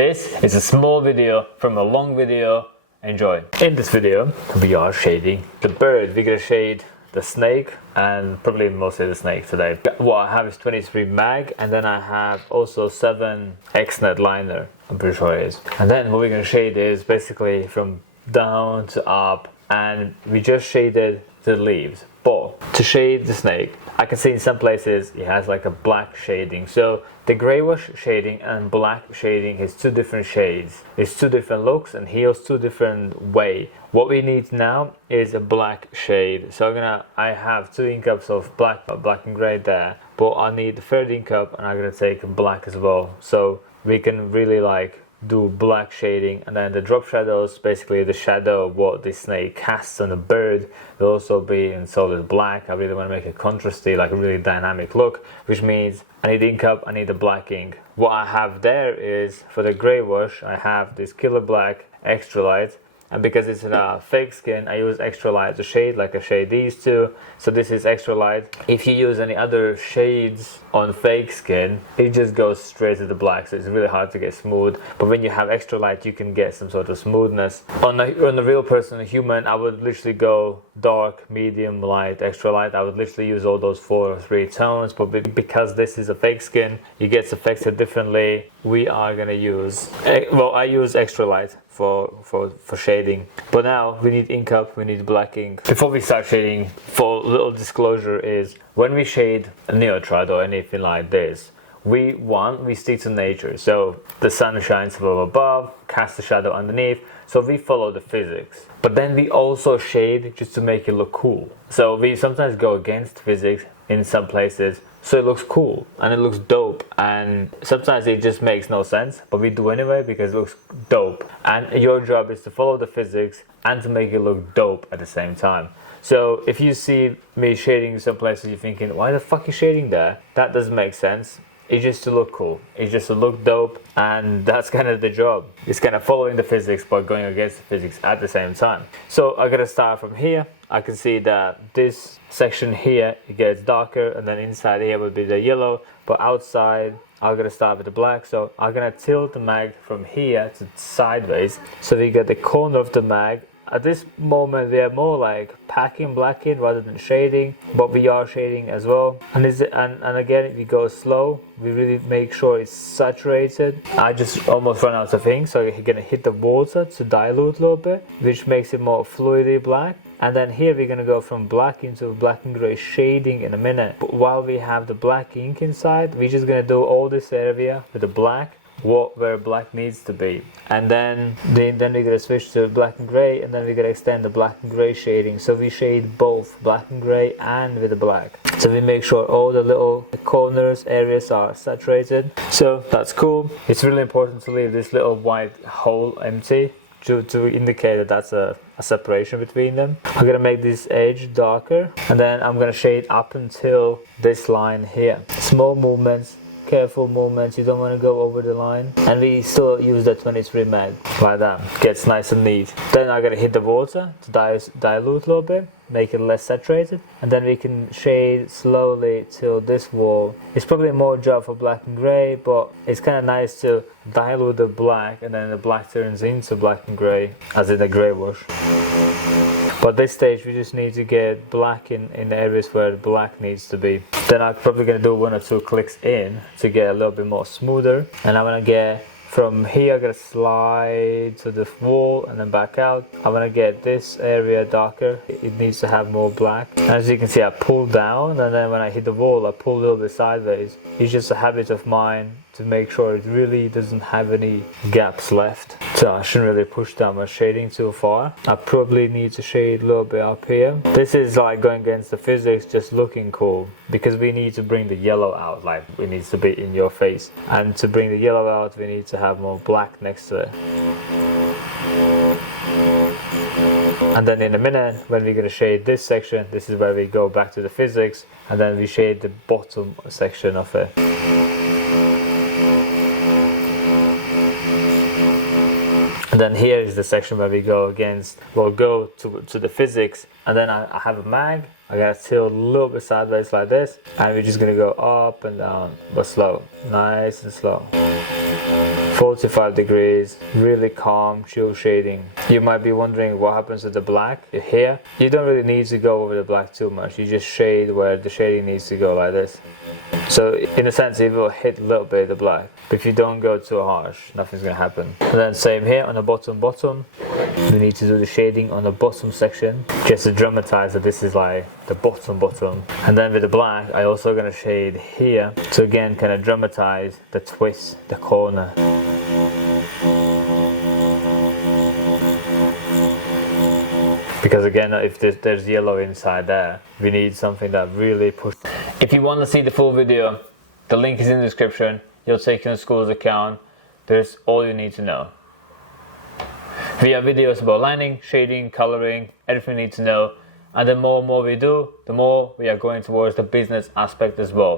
This is a small video from a long video. Enjoy. In this video, we are shading the bird. We're gonna shade the snake and probably mostly the snake today. What I have is 23 mag, and then I have also 7 X-net liner. I'm pretty sure it is. And then what we're gonna shade is basically from down to up, and we just shaded the leaves. But to shade the snake, I can see in some places it has like a black shading. So the grey wash shading and black shading is 2 different shades. It's 2 different looks and heals 2 different way. What we need now is a black shade. So I have 2 ink cups of black and grey there, but I need the 3rd ink cup and I'm gonna take black as well. So we can really like do black shading, and then the drop shadows, basically the shadow of what the snake casts on the bird, will also be in solid black. I really want to make it contrasty, like a really dynamic look, which means I need ink up, I need the black ink. What I have there is, for the grey wash, I have this Killer Black Extra Light, and because it's in a fake skin, I use Extra Light to shade, like I shade these 2. So this is Extra Light. If you use any other shades on fake skin, it just goes straight to the black, so it's really hard to get smooth. But when you have Extra Light, you can get some sort of smoothness. On a real person, a human, I would literally go dark, medium, light, Extra Light. I would literally use all those 4 or 3 tones, but because this is a fake skin, it gets affected differently. We are gonna use, well, I use Extra Light for shading. But now we need ink up, we need black ink. Before we start shading, for little disclosure is, when we shade a neotrite or anything like this, we stick to nature. So the sun shines from above, casts the shadow underneath, so we follow the physics. But then we also shade just to make it look cool. So we sometimes go against physics in some places, so it looks cool and it looks dope, and sometimes it just makes no sense, but we do anyway because it looks dope. And your job is to follow the physics and to make it look dope at the same time. So if you see me shading some places, you're thinking, why the fuck is shading there? That doesn't make sense. It's just to look cool. It's just to look dope, and that's kind of the job. It's kind of following the physics but going against the physics at the same time. So I'm gonna start from here. I can see that this section here, it gets darker, and then inside here will be the yellow, but outside I'm gonna start with the black. So I'm gonna tilt the mag from here to sideways, so we get the corner of the mag. At this moment, we are more like packing black in rather than shading, but we are shading as well. And again, we go slow. We really make sure it's saturated. I just almost run out of ink, so you're gonna hit the water to dilute a little bit, which makes it more fluidy black. And then here we're gonna go from black into black and gray shading in a minute. But while we have the black ink inside, we're just gonna do all this area with the black, where black needs to be, and then we're gonna switch to black and gray, and then we're gonna extend the black and gray shading, so we shade both black and gray and with the black, so we make sure all the little corners areas are saturated. So that's cool. It's really important to leave this little white hole empty to indicate that that's a separation between them. I'm gonna make this edge darker, and then I'm gonna shade up until this line here. Small movements, careful movements, you don't want to go over the line, and we still use the 23 mag like that. Gets nice and neat. Then I gotta hit the water to dilute a little bit, make it less saturated, and then we can shade slowly till this wall. It's probably more job for black and gray, but it's kind of nice to dilute the black, and then the black turns into black and gray, as in the gray wash. But at this stage, we just need to get black in the areas where the black needs to be. Then I'm probably going to do 1 or 2 clicks in to get a little bit more smoother. And I'm going to get, from here, I'm going to slide to the wall and then back out. I'm going to get this area darker. It needs to have more black. And as you can see, I pull down, and then when I hit the wall, I pull a little bit sideways. It's just a habit of mine to make sure it really doesn't have any gaps left. So I shouldn't really push down my shading too far. I probably need to shade a little bit up here. This is like going against the physics, just looking cool, because we need to bring the yellow out, like it needs to be in your face. And to bring the yellow out, we need to have more black next to it. And then in a minute, when we're going to shade this section, this is where we go back to the physics, and then we shade the bottom section of it. And then here is the section where we go against, we'll go to the physics, and then I have a mag. I gotta tilt a little bit sideways like this, and we're just gonna go up and down, but slow, nice and slow. 4 45 degrees, really calm, chill shading. You might be wondering what happens to the black here. You don't really need to go over the black too much. You just shade where the shading needs to go, like this. So in a sense, it will hit a little bit of the black, but if you don't go too harsh, nothing's gonna happen. And then same here on the bottom, we need to do the shading on the bottom section, just to dramatize that this is like the bottom. And then with the black, I also gonna shade here to again kind of dramatize the twist, the corner. Because again, if there's yellow inside there, we need something that really pushes. If you want to see the full video, the link is in the description. You'll take you on school's account. There's all you need to know. We have videos about lining, shading, coloring, everything you need to know. And the more we do, the more we are going towards the business aspect as well.